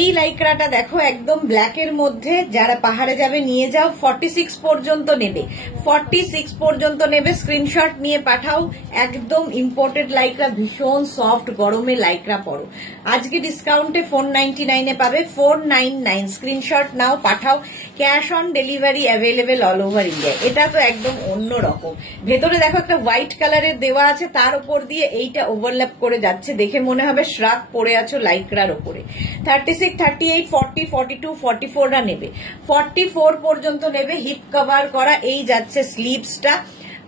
এই লাইক্রাটা দেখো একদম ব্ল্যাকের মধ্যে, যারা পাহাড়ে যাবে নিয়ে যাও। 46 পর্যন্ত নেবে, 46 পর্যন্ত নেবে। স্ক্রিনশট নিয়ে পাঠাও। একদম ইম্পোর্টেড লাইক্রা, ভীষণ সফট, গরমে লাইক্রা পরো। আজকে ডিসকাউন্টে 499 পাবে, 499। স্ক্রিনশট নাও, পাঠাও। Cash on delivery available all over India. এটা তো একদম অন্য রকম। ভেতরে দেখো একটা হোয়াইট কালারের দেওয়া আছে, তার উপর দিয়ে এইটা ওভারল্যাপ করে যাচ্ছে, দেখে মনে হবে শ্রাক পরে আছো লাইক্রার ওপরে। 36, 38, 40, 42, 44 নেবে, 44 পর্যন্ত নেবে। হিপ কভার করা এই যাচ্ছে স্লিভসটা।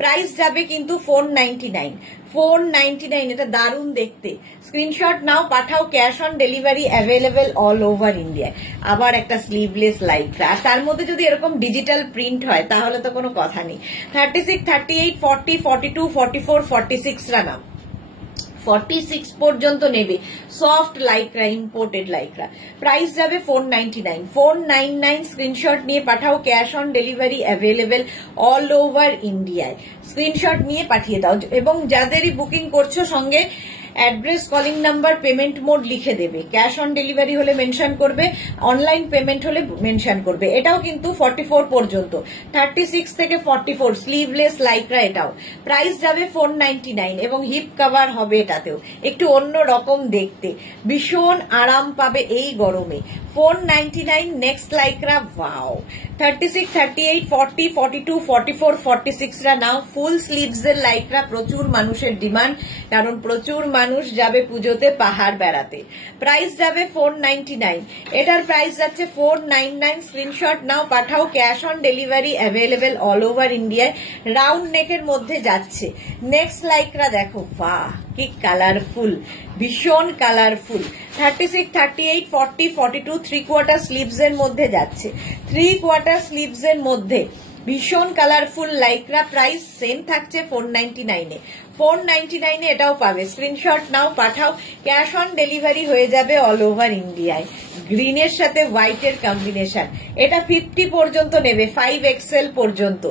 প্রাইস যাবে কিন্তু 499, 499। এটা দারুণ দেখতে। স্ক্রিনশট নাও, পাঠাও। Cash on delivery available all over ইন্ডিয়ায়। আবার একটা স্লিভলেস লাইক্রা, আর তার মধ্যে যদি এরকম ডিজিটাল প্রিন্ট হয় তাহলে তো কোনো কথা নেই। 36, 38, 40, 42, 44, 46 নাও। 46 পর্যন্ত নেবে। Soft lycra, imported lycra. Price যাবে 499, 499। স্ক্রিনশট নিয়ে পাঠাও। Cash on delivery available all over ইন্ডিয়ায়। স্ক্রিনশট নিয়ে পাঠিয়ে দাও। এবং যাদেরই বুকিং করছো সঙ্গে address, calling number, payment mode লিখে দেবে। ক্যাশ অন ডেলিভারি হলে মেনশন করবে, অনলাইন পেমেন্ট হলে মেনশন করবে। এটাও কিন্তু 44 পর্যন্ত, 36 থেকে 44 স্লিভলেস লাইক্রা। এটাও প্রাইস যাবে 499 এবং হিপ কভার হবে। এটাতেও একটু অন্য রকম দেখতে, ভীষণ আরাম পাবে এই গরমে। 499 নেক্সট লাইক্রা। ওয়াও। 36, 38, 40, 42, 44, 46 নাও। ফুল স্লিভস এর লাইক্রা, প্রচুর মানুষের ডিমান্ড, কারণ প্রচুর মানুষ যাবে পুজোতে পাহাড় বেড়াতে। প্রাইস যাবে 499। এটার প্রাইস যাচ্ছে 499। স্ক্রিনশট নাও, পাঠাও। Cash on delivery available all over ইন্ডিয়ায়। রাউন্ড নেকের মধ্যে যাচ্ছে। নেক্সট লাইক্রা দেখো, বাহ কি কালারফুল, ভীষণ কালারফুল। 36, 38, 40, 42 3/4 স্লিভস এর মধ্যে যাচ্ছে। 3/4 স্লিভস এর মধ্যে ভীষণ কালারফুল লাইক্রা। প্রাইস সেম থাকছে 499 এ। 499 এটাও পাবে। স্ক্রিনশট নাও, পাঠাও। ক্যাশ অন ডেলিভারি হয়ে যাবে অল ওভার ইন্ডিয়ায়। গ্রিনের সাথে হোয়াইটের কম্বিনেশন। এটা 50 পর্যন্ত নেবে, 5XL পর্যন্ত,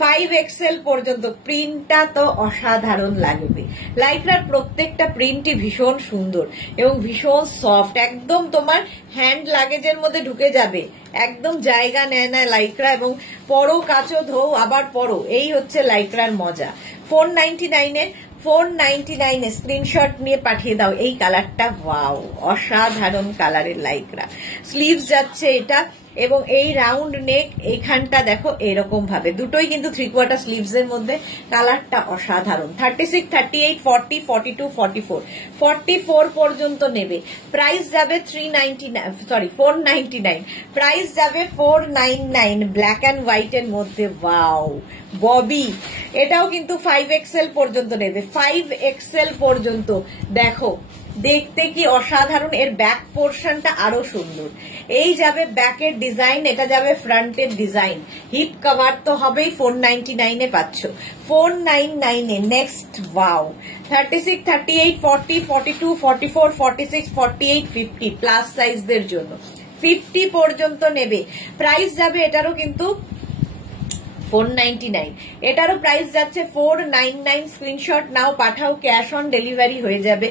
5XL পর্যন্ত। প্রিন্টটা তো অসাধারণ লাগবে। লাইক্রার প্রত্যেকটা প্রিন্টই ভীষণ সুন্দর এবং ভীষণ সফট, একদম তোমার হ্যান্ড লাগেজের মধ্যে ঢুকে যাবে। একদম জায়গা নেয় না লাইক্রা, এবং পরো, কাচো, ধোও, আবার পরো, এই হচ্ছে লাইক্রার মজা। 499 এ, 499 এ স্ক্রিনশট নিয়ে পাঠিয়ে দাও। এই কালারটা ওয়াও, অসাধারণ কালারের লাইক্রা। স্লিভস যাচ্ছে এটা, এবং এই রাউন্ড নেক এইখানটা দেখো এরকম ভাবে, দুটোই কিন্তু 3/4 স্লিভস এর মধ্যে। কালারটা অসাধারণ। 36, 38, 40, 42, 44 44 পর্যন্ত নেবে। প্রাইস যাবে 499। প্রাইস যাবে 499 ব্ল্যাক অ্যান্ড হোয়াইট এর মধ্যে। ওয়াও, ববি। এটাও কিন্তু 5XL পর্যন্ত নেবে, 5XL পর্যন্ত। দেখো দেখতে কি অসাধারণ। এর ব্যাক পোর্শনটা আরো সুন্দর। এই যাবে ব্যাকের ডিজাইন, এটা যাবে ফ্রন্টের ডিজাইন। হিপ কভার তো হবেই। 499 এ পাচ্ছ, 499 এ। Next wow. 36, 38, 40, 42, 44, 46, 48, 50 প্লাস সাইজদের জন্য 50 পর্যন্ত নেবে। প্রাইস যাবে এটারও কিন্তু 499। এটারও প্রাইস যাচ্ছে 499। স্ক্রিনশট নাও, পাঠাও। ক্যাশ অন ডেলিভারি হয়ে যাবে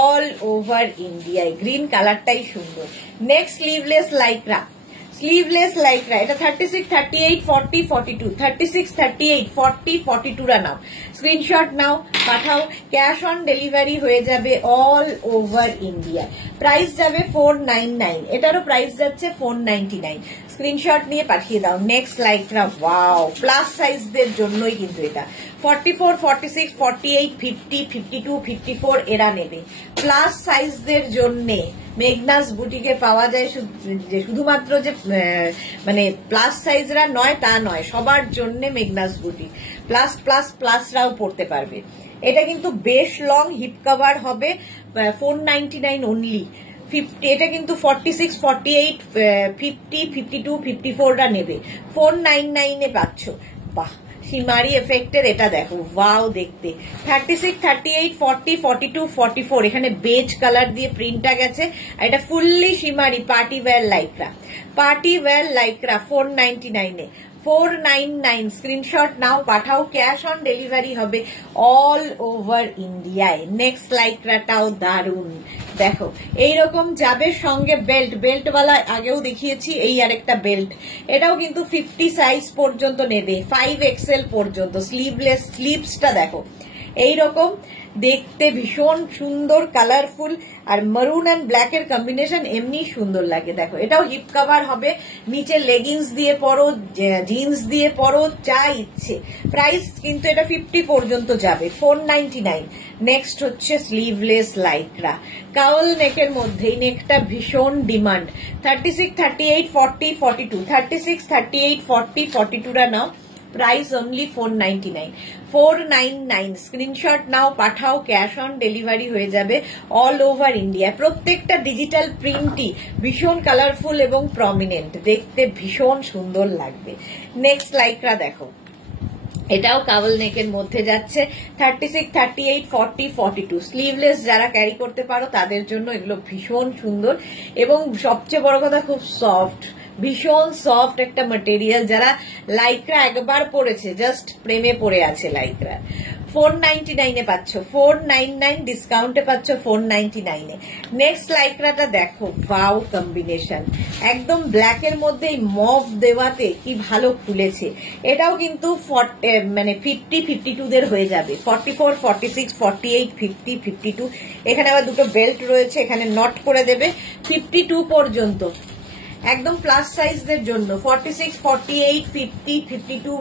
অল ওভার ইন্ডিয়ায়। গ্রিন কালারটাই সুন্দর। Next sleeveless lycra, sleeveless lycra. এটা 36, 38, 40, 42 36, 38, 40, 42 নাও। স্ক্রিনশট নাও, পাঠাও। ক্যাশ অন ডেলিভারি হয়ে যাবে অল ওভার ইন্ডিয়া। প্রাইস যাবে 499। এটারও প্রাইস যাচ্ছে 499। স্ক্রিনশট নিয়ে পাঠিয়ে দাও। Next Lycra. ওয়াও, প্লাস সাইজদের জন্যই কিন্তু এটা। 44, 46, 48, 50, 52, 54 এরা নেবে। প্লাস সাইজদের জন্যে মেঘনাস বুটিকে পাওয়া যায়। শুধুমাত্র যে মানে প্লাস সাইজরা নয় তা নয়, সবার জন্য মেঘনাস বুটি। প্লাস প্লাস প্লাসরাও পড়তে পারবে। এটা কিন্তু বেশ লং, হিপ কভার হবে। 499 অনলি। 50, এটা কিন্তু 46, 48, 50, 52, 54 নেবে। 499 এ পাচ্ছ। বাহ, সিমারি এফেক্টের। এটা দেখো, ওয়াও দেখতে। 36, 38, 40, 42, 44 এখানে বেজ কালার দিয়ে প্রিন্টটা গেছে। এটা fully সিমারি party wear Lycra, party wear Lycra. 499 এ, 499 স্ক্রিনশট নাও পাঠাও, ক্যাশ অন ডেলিভারি হবে অল ওভার ইন্ডিয়ায়। নেক্সট লাইক্রাটাও দারুন, দেখো এইরকম যাবে, সঙ্গে বেল্ট, বেল্টওয়ালা আগেও দেখিয়েছি, এই আরেকটা বেল্ট, এটাও কিন্তু 50 সাইজ পর্যন্ত নেবে, 5XL পর্যন্ত। স্লিভলেস, স্লিভসটা দেখো এইরকম দেখতে ভীষণ সুন্দর, কালারফুল, আর মারুন অ্যান্ড ব্ল্যাক এর কম্বিনেশন এমনি সুন্দর লাগে। দেখো এটাও হিপ কভার হবে, নিচে লেগিংস দিয়ে পরো, জিন্স দিয়ে পরো, যা ইচ্ছে। প্রাইস কিন্তু এটা 50 পর্যন্ত যাবে, 499। নেক্সট হচ্ছে স্লিভলেস লাইক্রা, কাউল নেকের মধ্যে, এই নেকটা ভীষণ ডিমান্ড। 36, 38, 40, 42, 36, 38, 40, 42টা নাও, প্রাইস অনলি 499। 499 স্ক্রিনশট নাও পাঠাও, ক্যাশ অন ডেলিভারি হয়ে যাবে অল ওভার ইন্ডিয়া। প্রত্যেকটা ডিজিটাল প্রিন্টই ভীষণ কালারফুল এবং প্রমিনেন্ট, দেখতে ভীষণ সুন্দর লাগবে। নেক্সট লাইক্রা দেখো, এটাও কাবল নেকের মধ্যে যাচ্ছে, 36, 38, 40, 42 স্লিভলেস যারা ক্যারি করতে পারো তাদের জন্য এগুলো ভীষণ সুন্দর, এবং সবচেয়ে বড় কথা খুব সফট, ভীষণ সফট একটা ম্যাটেরিয়াল। যারা লাইক্রা একবার পরেছে জাস্ট প্রেমে পড়ে আছে লাইক্রা। 499 এ পাচ্ছ, 499 ডিসকাউন্টে পাচ্ছ 499 এ। নেক্সট লাইক্রাটা দেখো, ওয়াও কম্বিনেশন, একদম ব্ল্যাক এর মধ্যে মভ দেওয়াতে কি ভালো খুলেছে। এটাও কিন্তু মানে 50, 52 দের হয়ে যাবে, 44, 46, 48, 50, 52। এখানে আবার দুটো বেল্ট রয়েছে, এখানে নট করে দেবে 52 পর্যন্ত, একদম প্লাস সাইজদের জন্য। 46, 48, 50, 52,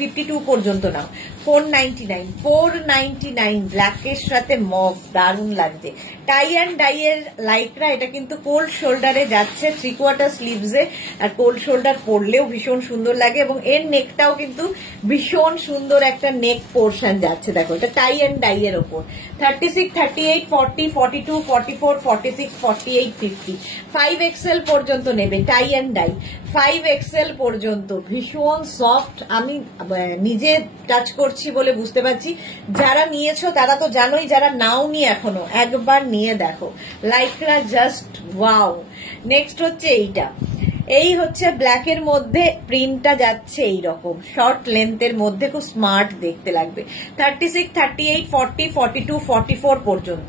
52 পর্যন্ত নাও, 499। 499 ব্ল্যাকের সাথে মভ, দারুণ লাগছে। টাই অ্যান্ড ডাই এর লাইক্রা, এটা কিন্তু কোল্ড শোল্ডারে যাচ্ছে, 3/4 স্লিভসে, আর কোল্ড শোল্ডার পরলেও ভীষণ সুন্দর লাগে, এবং এর নেকটাও কিন্তু ভীষণ সুন্দর একটা নেক পোর্শন যাচ্ছে। দেখো এটা টাই অ্যান্ড ডাই এর ওপর। 36, 38, 40, 42, 44, 46, 48, 50, 5XL পর্যন্ত নেবে, টাই অ্যান্ড ডাই 5XL পর্যন্ত, ভীষণ সফট। আমি নিজে টাচ করছি বলে বুঝতে পারছি, যারা নিয়েছো তারা তো জানোই, যারা নাওনি এখনো একবার নিয়ে দেখো লাইক্রা, জাস্ট ওয়াও। নেক্সট হচ্ছে এইটা, এই হচ্ছে ব্ল্যাক এর মধ্যে, প্রিন্টটা যাচ্ছে এইরকম, শর্ট লেন্থের মধ্যে, খুব স্মার্ট দেখতে লাগবে। 36, 38, 40, 42, 44 পর্যন্ত,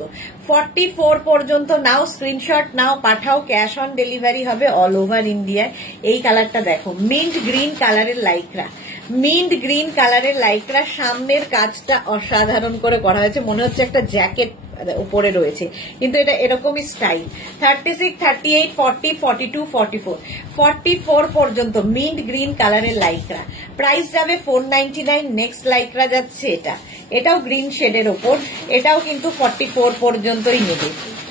44 পর্যন্ত নাও, স্ক্রিনশট নাও পাঠাও, ক্যাশ অন ডেলিভারি হবে অল ওভার ইন্ডিয়ায়। এই কালারটা দেখো, মিন্ট গ্রিন কালারের লাইক্রা, মিন্ট গ্রিন কালারের লাইক্রা, সামনের কাজটা অসাধারণ করে করা হয়েছে, মনে হচ্ছে একটা জ্যাকেট উপরে রয়েছে, কিন্তু এটা এরকমই স্টাইল। 36, 38, 40, 42, 44, 44 পর্যন্ত মিন্ট গ্রিন কালারের লাইক্রা, প্রাইস যাবে 499। নেক্সট লাইক্রা যাচ্ছে এটা, এটাও গ্রিন শেডের ওপর, এটাও কিন্তু 44 পর্যন্তই নেবে,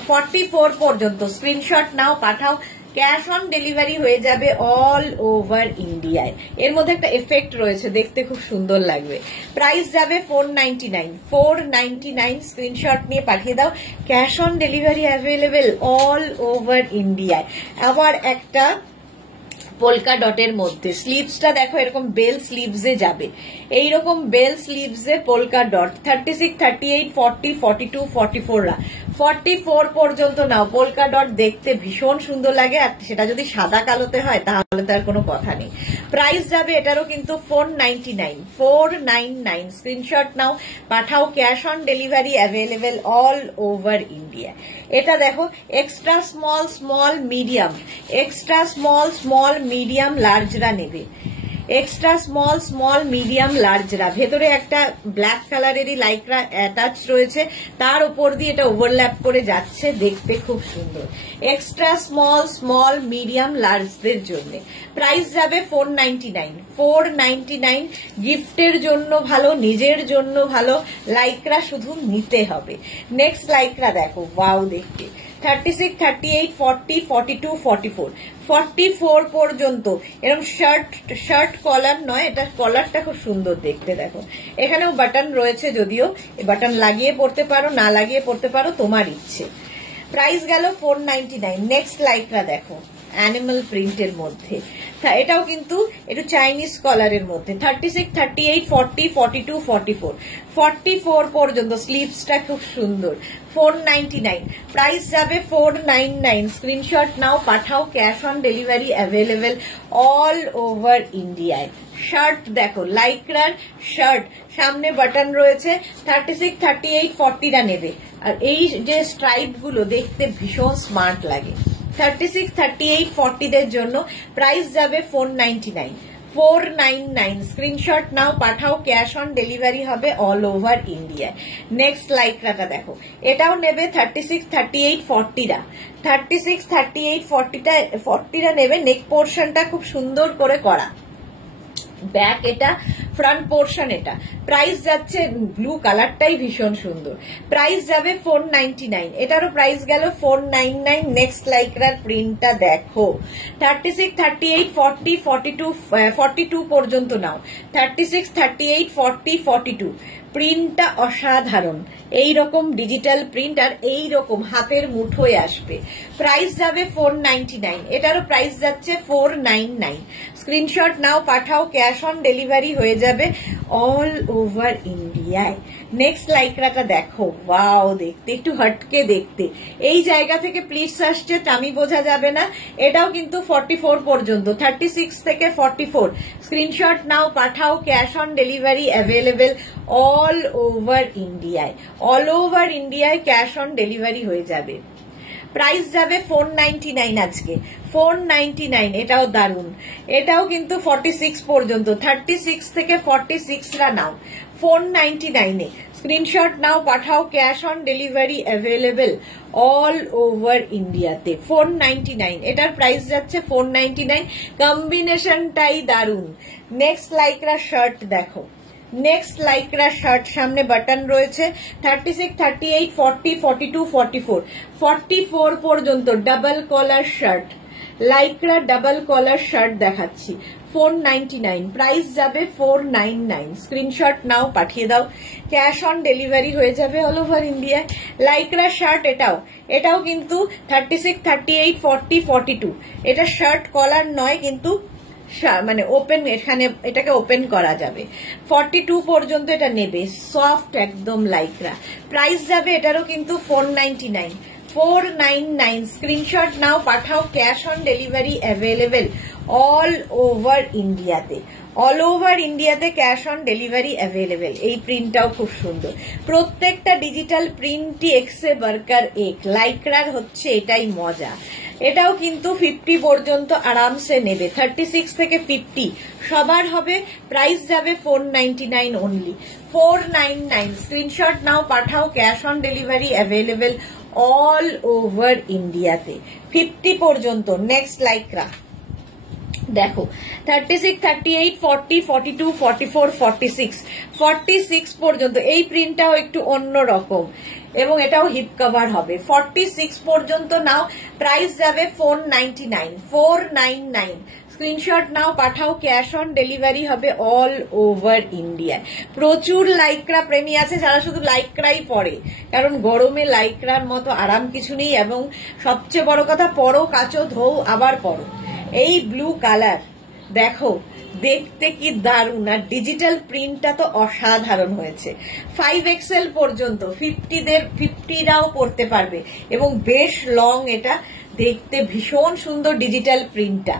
44 পর্যন্ত। স্ক্রিনশট নাও পাঠাও, ক্যাশ অন ডেলিভারি হয়ে যাবে অল ওভার ইন্ডিয়ায়। এর মধ্যে একটা এফেক্ট রয়েছে, দেখতে খুব সুন্দর লাগবে। প্রাইস যাবে 499, 499 স্ক্রিনশট নিয়ে পাঠিয়ে দাও, cash on delivery available all over ইন্ডিয়ায়। আবার একটা পোলকা ডটের মধ্যে, স্লিভসটা দেখো এরকম বেল স্লিভসে যাবে, এইরকম বেল স্লিভসে পোলকা ডট। 36, 38, 40, 42, 44, 44 পর্যন্ত নাও। পোলকা ডট দেখতে ভীষণ সুন্দর লাগে, আর সেটা যদি সাদা কালোতে হয় তাহলে তার কোনো কথা নেই। প্রাইস যাবে এটারও কিন্তু 499, 499 স্ক্রিনশট নাও পাঠাও, cash on delivery available all over India. এটা দেখো extra small, small, medium, extra small, small, medium, লার্জরা নেবে, এক্সট্রা স্মল, স্মল, মিডিয়াম, লার্জরা। ভেতরে একটা ব্ল্যাক কালারেরই লাইক্রা অ্যাটাচ রয়েছে, তার উপর দিয়ে এটা ওভারল্যাপ করে যাচ্ছে, দেখতে খুব সুন্দর। এক্সট্রা স্মল, স্মল, মিডিয়াম, লার্জদের জন্য প্রাইস যাবে 499, 499। গিফটের জন্য ভালো, নিজের জন্য ভালো, লাইক্রা শুধু নিতে হবে। নেক্সট লাইক্রা দেখো, ওয়াও দেখতে, 36, 38, 40, 42, 44, 44 পর্যন্ত। এরকম শার্ট কলার নয়, এটা কলারটা খুব সুন্দর দেখতে, দেখো এখানেও বাটন রয়েছে, যদিও বাটন লাগিয়ে পড়তে পারো, না লাগিয়ে পড়তে পারো, তোমার ইচ্ছে। প্রাইস গেল 499। নেক্সট লাইক্রা দেখো, অ্যানিমাল প্রিন্টের মধ্যে। এটাও কিন্তু একটু চাইনিজ কলারের মধ্যে। 36, 38, 40, 42, 44, 44 পর্যন্ত। স্লিভসটা খুব সুন্দর। 499 প্রাইস যাবে 499। স্ক্রিনশট নাও, পাঠাও, cash on delivery available all over ইন্ডিয়ায়। শার্ট দেখো, লাইক্রার শার্ট, সামনে বাটন রয়েছে। 36, 38, 40টা নেবে। আর এই যে স্ট্রাইপ গুলো দেখতে ভীষণ স্মার্ট লাগে। 36, 38, 40দের জন্য প্রাইস যাবে 499। 499 স্ক্রিনশট নাও, পাঠাও, ক্যাশ অন ডেলিভারি হবে অল ওভার ইন্ডিয়ায়। নেক্সট লাইক্রাটা দেখো, এটাও নেবে 36, 38, 40টা। 36, 38, 40টা নেবে। নেক পোর্শনটা খুব সুন্দর করে করা, ব্যাক এটা, ফ্রন্ট পোর্শন এটা। প্রাইস যাচ্ছে, ব্লু কালারটাই ভীষণ সুন্দর। প্রাইস যাবে 499। এটারও প্রাইস গেল 499। নেক্সট লাইক্রার প্রিন্টটা দেখো। 36, 38, 40, 42 পর্যন্ত নাও। 36, 38, 40, 42 প্রিন্টটা অসাধারণ। এই রকম ডিজিটাল প্রিন্ট আর এই রকম হাতের মুঠোয় আসবে। প্রাইস যাবে 499। এটারও প্রাইস যাচ্ছে 499। স্ক্রিনশট নাও, পাঠাও, ক্যাশ অন ডেলিভারি হয়ে যাবে অল ওভার ইন্ডিয়ায়। নেক্সট লাইক্রাটা দেখো, ওয়াও, দেখতে একটু হটকে দেখতে। এই জায়গা থেকে প্লিটস আসছে, টামি বোঝা যাবে না। এটাও কিন্তু 44 পর্যন্ত। 36 থেকে 44। স্ক্রিনশট নাও, পাঠাও, cash on delivery available all over ইন্ডিয়ায়। অল ওভার ইন্ডিয়ায় ক্যাশ অন ডেলিভারি হয়ে যাবে। প্রাইস যাবে 499 আজকে। 499। এটাও দারুন। এটাও কিন্তু 46 পর্যন্ত। 36 থেকে 46রা নাও 499-এ। স্ক্রিনশট নাও, পাঠাও, cash on delivery available all over ইন্ডিয়াতে। 499। এটার প্রাইস যাচ্ছে 499। কম্বিনেশনটাই দারুন। নেক্সট লাইক্রা শার্ট দেখো। নেক্সট লাইক্রা শার্ট, সামনে বাটন রয়েছে। 36, 38, 40, 42, 44, 44 পর্যন্ত double collar shirt. Lycra double collar shirt দেখাচ্ছি। 499। প্রাইস যাবে 499। স্ক্রিনশট নাও, পাঠিয়ে দাও, ক্যাশ অন ডেলিভারি হয়ে যাবে অল ওভার ইন্ডিয়ায়। লাইক্রা শার্ট এটাও কিন্তু 36, 38, 40, 42। এটা শার্ট কলার নয়, কিন্তু মানে ওপেন, এখানে এটাকে ওপেন করা যাবে। 42 পর্যন্ত এটা নেবে। সফট একদম লাইক্রা। প্রাইস যাবে এটারও কিন্তু 499। 499। স্ক্রিনশট নাও, পাঠাও, cash on delivery available all over ইন্ডিয়াতে। অল ওভার ইন্ডিয়াতে ক্যাশ অন ডেলিভারি অ্যাভেলেবেল। এই প্রিন্টটাও খুব সুন্দর। প্রত্যেকটা ডিজিটাল প্রিন্টই এক্সে বার্কার এক। লাইক্রার হচ্ছে এটাই মজা। এটাও কিন্তু 50 পর্যন্ত আরামসে নেবে। 36 থেকে 50 সবার হবে। প্রাইস যাবে 499 অনলি। 499। স্ক্রিনশট নাও, পাঠাও, cash on delivery available all over ইন্ডিয়াতে। 50 পর্যন্ত। নেক্সট লাইক্রা দেখো। 36, 38, 40, 42, 44, 46, 46 পর্যন্ত। এই প্রিন্টটাও একটু অন্য রকম এবং এটাও হিপ কভার হবে। 46 পর্যন্ত নাও। প্রাইস যাবে 499। 499। স্ক্রিনশট নাও, পাঠাও, ক্যাশ অন ডেলিভারি হবে অল ওভার ইন্ডিয়ায়। প্রচুর লাইক্রা প্রেমী আছে যারা শুধু লাইক্রাই পরে, কারণ গরমে লাইক্রার মতো আরাম কিছু নেই। এবং সবচেয়ে বড় কথা, পরো, কাচো, ধোও, আবার পরো। এই ব্লু কালার দেখো, দেখতে কি দারুণ। আর ডিজিটাল প্রিন্টটা তো অসাধারণ হয়েছে। 5XL পর্যন্ত। 50রাও পরতে পারবে এবং বেশ লং। এটা দেখতে ভীষণ সুন্দর ডিজিটাল প্রিন্টটা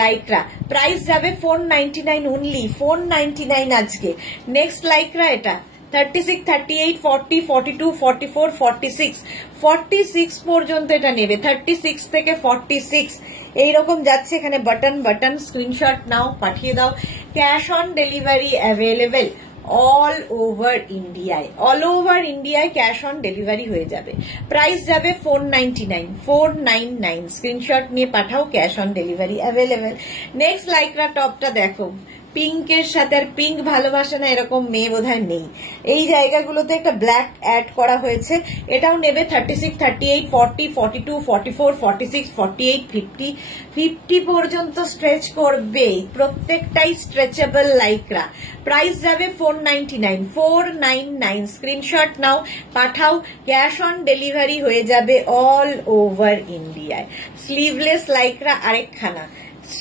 লাইক্রা। প্রাইস যাবে 499 অনলি। 499 আজকে। নেক্সট লাইক্রা এটা 36, 38, 40, 42, 44, 46, 46 পর্যন্ত এটা নেবে। 36 থেকে 46 এইরকম যাচ্ছে। এখানে বাটন। স্ক্রিনশট নাও, পাঠিয়ে দাও, cash on delivery available all over ইন্ডিয়ায়। অল ওভার ইন্ডিয়ায় ক্যাশ অন ডেলিভারি হয়ে যাবে। প্রাইস যাবে 499। 499। স্ক্রিনশট নিয়ে পাঠাও, cash on delivery available. Next lycra টপটা দেখো। পিঙ্কের সাথে, আর পিঙ্ক ভালোবাসে না এরকম মেয়ে বোধহয় নেই। এই জায়গাগুলোতে একটা ব্ল্যাক অ্যাড করা হয়েছে। এটাও নেবে 36, 38, 40, 42, 44, 46, 48, 50, 50 পর্যন্ত স্ট্রেচ করবে। প্রত্যেকটাই স্ট্রেচেবল লাইক্রা। প্রাইস যাবে 499, 499। স্ক্রিনশট নাও, পাঠাও, ক্যাশ অন ডেলিভারি হয়ে যাবে অল ওভার ইন্ডিয়ায়। স্লিভলেস লাইক্রা আরেকখানা,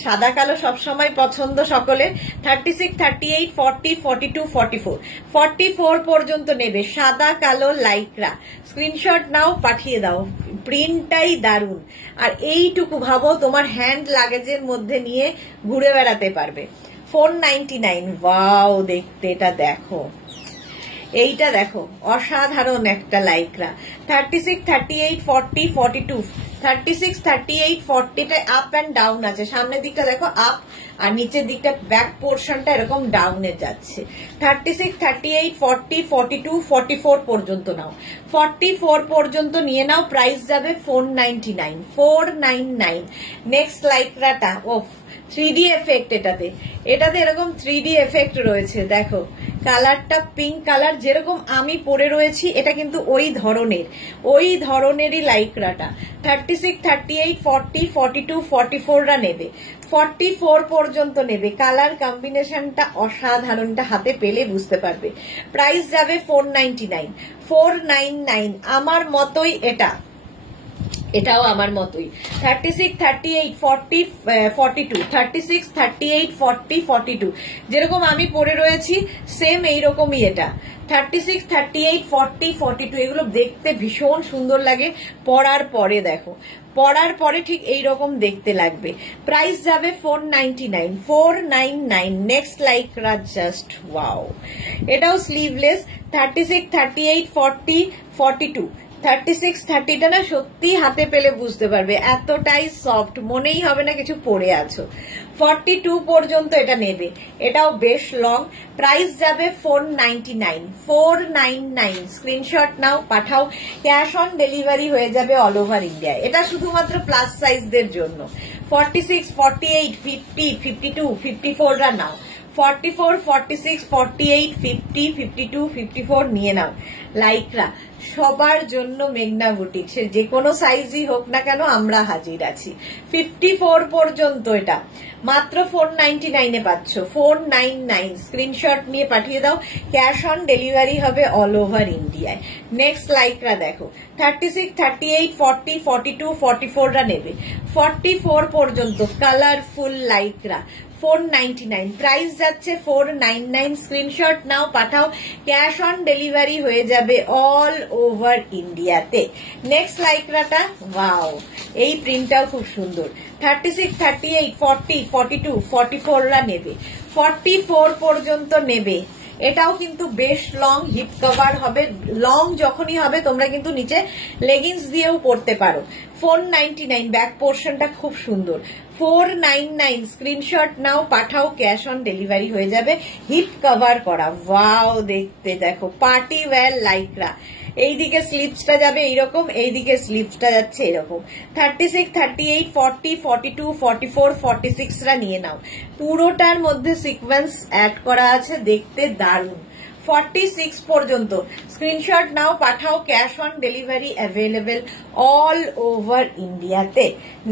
সাদা কালো সবসময় পছন্দ সকলের। 36, 38, 40, 42, 44, 44 পর্যন্ত নেবে সাদা কালো লাইক্রা। স্ক্রিনশট নাও, পাঠিয়ে দাও। প্রিন্টটাই দারুন। আর এইটুকু ভাবো তোমার হ্যান্ড লাগেজের মধ্যে নিয়ে ঘুরে বেড়াতে পারবে। 499। ওয়াও, দেখতে এটা দেখো, এইটা দেখো, অসাধারণ একটা লাইক্রা। 36, 38, 40, 42, 36, 38, 40 টা আপ অ্যান্ড ডাউন আছে। সামনের দিকটা দেখো আপ, আর নিচের দিকটা ব্যাক পোর্শনটা এরকম ডাউনে যাচ্ছে। 36, 38, 40, 42, 44 পর্যন্ত নাও। 44 পর্যন্ত নিয়ে নাও। প্রাইস যাবে 499, 499। নেক্সট লাইক্রাটা, ওফ, 3D এফেক্ট এটাতে, এটাতে এরকম 3D এফেক্ট রয়েছে। দেখো কালারটা পিঙ্ক কালার, যেরকম আমি পরে রয়েছি এটা কিন্তু ওই ধরনেরই লাইক্রাটা। 36, 38, 40, 42, 44 রা নেবে। 44 পর্যন্ত নেবে। কালার কম্বিনেশনটা অসাধারণটা হাতে পেলে বুঝতে পারবে। প্রাইস যাবে 499, 499। আমার মতোই এটাও আমার মতোই। 36, 38, 40, 42, 36, 38, 40, 42 যেরকম আমি পরে রয়েছি সেম এইরকমই এটা। 36, 38, 40, 42 এগুলো দেখতে ভীষণ সুন্দর লাগে। পরার পরে দেখো, পরার পরে ঠিক এইরকম দেখতে লাগবে। প্রাইস যাবে 499, 499। নেক্সট লাইক্রা, জাস্ট ওয়াও, এটাও স্লিভলেস। 36, 38, 40, 42, 36, 30 টা না সত্যি হাতে পেলে বুঝতে পারবে, এতটাই সফট, মনেই হবে না কিছু পরে আছো। 42 পর্যন্ত এটা নেবে। এটাও বেশ লং। প্রাইস যাবে 499, 499। স্ক্রিনশট নাও, পাঠাও, ক্যাশ অন ডেলিভারি হয়ে যাবে অল ওভার ইন্ডিয়া। এটা শুধুমাত্র প্লাস সাইজদের জন্য। 46, 48, 50, 52, 54 রা নাও। 44, 46, 48, 50, 52, 54 নিয়ে নাও। লাইক্রা সবার জন্য মেঘনা বুটিক, সে যে কোনো সাইজই হোক না কেন আমরা হাজির আছি। 54 পর্যন্ত এটা মাত্র 499 এ পাচ্ছ। 499। স্ক্রিনশট নিয়ে পাঠিয়ে দাও, ক্যাশ অন ডেলিভারি হবে অল ওভার ইন্ডিয়ায়। নেক্সট লাইক্রা দেখো, 36, 38, 40, 42, 44 রা নেবে। 44 পর্যন্ত কালারফুল লাইক্রা। 499। প্রাইস যাচ্ছে 499। স্ক্রিনশট নাও, পাঠাও, ক্যাশ অন ডেলিভারি হয়ে যাবে অল ওভার ইন্ডিয়াতে। নেক্সট লাইক্রাটা, ওয়াও, এই প্রিন্টটাও খুব সুন্দর। 36, 38, 40, 42, 44 রা নেবে। 44 পর্যন্ত নেবে। এটাও কিন্তু বেশ লং, হিপ কভার হবে। লং যখনই হবে তোমরা কিন্তু নিচে লেগিংস দিয়েও পরতে পারো। 499। ব্যাক পোর্শনটা খুব সুন্দর। 499। স্ক্রিনশট নাও, পাঠাও, ক্যাশ অন ডেলিভারি হয়ে যাবে। হিপ কভার করা, ওয়াও, দেখতে দেখো, পার্টি ওয়্যার লাইক্রা। এইদিকে স্লিভসটা যাবে এইরকম, এইদিকে স্লিভসটা যাচ্ছে এরকম। 36, 38, 40, 42, 44, 46 রা নিয়ে নাও। পুরোটার মধ্যে সিকোয়েন্স অ্যাড করা আছে, দেখতে দারুণ। 46 পর্যন্ত স্ক্রিনশট নাও, পাঠাও, cash on delivery available all over ইন্ডিয়াতে।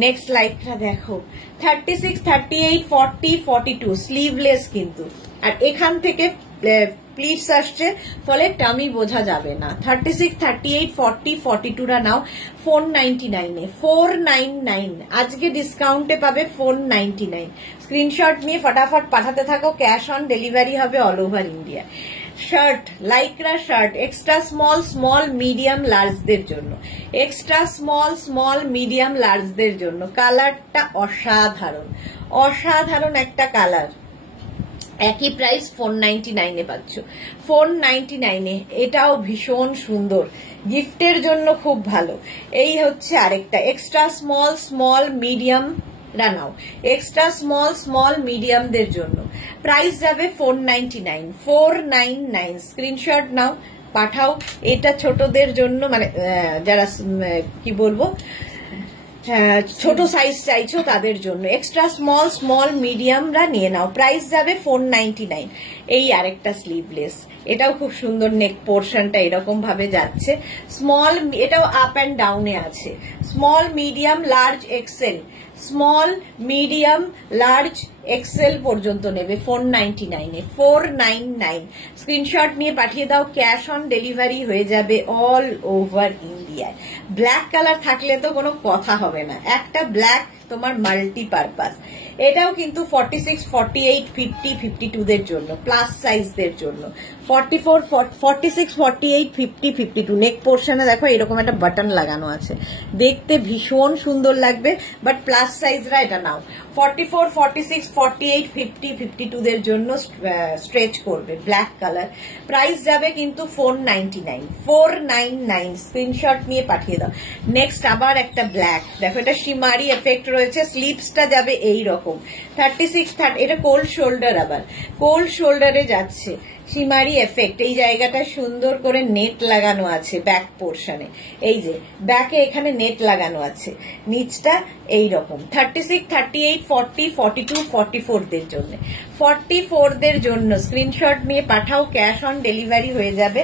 নেক্সট লাইক্রা দেখো, 36, 38, 40, 42 স্লিভলেস কিন্তু, আর এখান থেকে প্লিটস আসছে, ফলে টামি বোঝা যাবে না। 36, 38, 40, 42 রা নাও 499 এ। 499 আজকে ডিসকাউন্টে পাবে 499। স্ক্রিনশট নিয়ে ফটাফট পাঠাতে থাকো, ক্যাশ অন ডেলিভারি হবে all over India. Shirt, lycra shirt, extra small, small, medium, লার্জদের জন্য। এক্সট্রা স্মল, স্মল, মিডিয়াম, লার্জদের জন্য। কালারটা অসাধারণ, অসাধারণ একটা কালার। একই প্রাইস 499 এ পাচ্ছ। 499 এ এটাও ভীষণ সুন্দর, গিফটের জন্য খুব ভালো। এই হচ্ছে আরেকটা এক্সট্রা স্মল, স্মল, মিডিয়াম রানাও। এক্সট্রা স্মল, স্মল, মিডিয়ামদের জন্য। প্রাইস যাবে 499, 499। স্ক্রিনশট নাও, পাঠাও। এটা ছোটদের জন্য, মানে যারা কি বলবো ছোট সাইজ চাইছো তাদের জন্য, এক্সট্রা স্মল স্মল মিডিয়ামরা নিয়ে নাও। প্রাইস যাবে 499। এই আরেকটা স্লিভলেস, এটাও খুব সুন্দর, নেক পোর্শনটা এরকম ভাবে যাচ্ছে। স্মল, এটাও আপ অ্যান্ড ডাউনে আছে। Small medium large Excel, small medium large Excel পর্যন্ত নেবে 499 এ। 499 স্ক্রিনশট নিয়ে পাঠিয়ে দাও, ক্যাশ অন ডেলিভারি হয়ে যাবে অল ওভার ইন্ডিয়ায়। ব্ল্যাক কালার থাকলে তো কোনো কথা হবে না, একটা ব্ল্যাক তোমার মাল্টিপারপাস। এটাও কিন্তু 46, 48, 50, 52 দের জন্য, প্লাস সাইজদের জন্য। 44, 46, 48, 50, 52 নেক পোর্শনে দেখো এরকম একটা বাটন লাগানো আছে, দেখতে ভীষণ সুন্দর লাগবে, বাট প্লাস সাইজরা এটা নাও। 44, 46, 48, 50, 52 দের জন্য স্ট্রেচ করবে, ব্ল্যাক কালার। প্রাইস যাবে কিন্তু 499, 499 স্ক্রিনশট নিয়ে পাঠিয়ে দাও। নেক্সট আবার একটা ব্ল্যাক, দেখো এটা শিমারি এফেক্ট রয়েছে, স্লিভসটা যাবে এই রকম 36, 30, এটা কোল্ড শোল্ডার, আবার কোল্ড শোল্ডারে যাচ্ছে শিমারি এফেক্ট। এই জায়গাটা সুন্দর করে নেট লাগানো আছে ব্যাক পোর্শনে, এই যে ব্যাকে এখানে নেট লাগানো আছে, নিচটা এই রকম। 36, 38, 40, 42, 44 দের জন্য, 44 দের জন্য স্ক্রিনশট নিয়ে পাঠাও, ক্যাশ অন ডেলিভারি হয়ে যাবে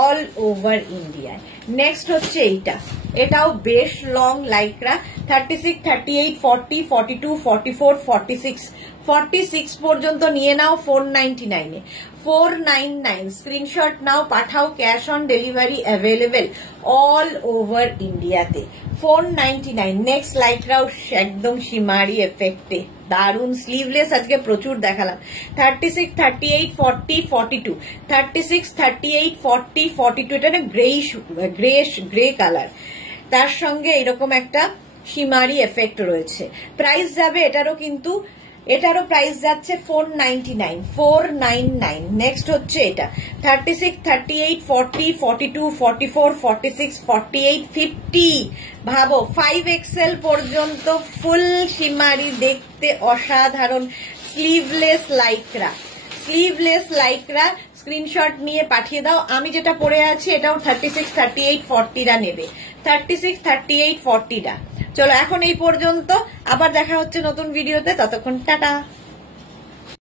অল ওভার ইন্ডিয়ায়। নেক্সট হচ্ছে এইটা, এটাও বেশ লং লাইক্রা, 36, 38, 40, 42, 44, 46, 46 পর্যন্ত নিয়ে নাও 499 এ। 499 স্ক্রিনশট নাও, পাঠাও, cash on delivery available all over ইন্ডিয়াতে। 499 নেক্সট লাইক্রাও একদম শিমারি এফেক্টে, দারুন স্লিভলেস আজকে প্রচুর দেখালাম। 36, 38, 40, 42, 36, 38, 40, 42, এটা গ্রে কালার, তার সঙ্গে এরকম একটা শিমারি এফেক্ট রয়েছে। প্রাইস যাবে এটারও কিন্তু, এটারও প্রাইস যাচ্ছে 499, 499। নেক্সট হচ্ছে এটা 36, 38, 40, 42, 44, 46, 48, 50। ভাবো 5XL পর্যন্ত ফুল শিমারি, দেখতে অসাধারণ sleeveless lycra, sleeveless Lycra. Screenshot নিয়ে পাঠিয়ে দাও। আমি যেটা পরে আছি এটাও 36, 38, 40রা নেবে, 36, 38, 40রা। চলো এখন এই পর্যন্ত, আবার দেখা হচ্ছে নতুন ভিডিওতে, ততক্ষণ টাটা।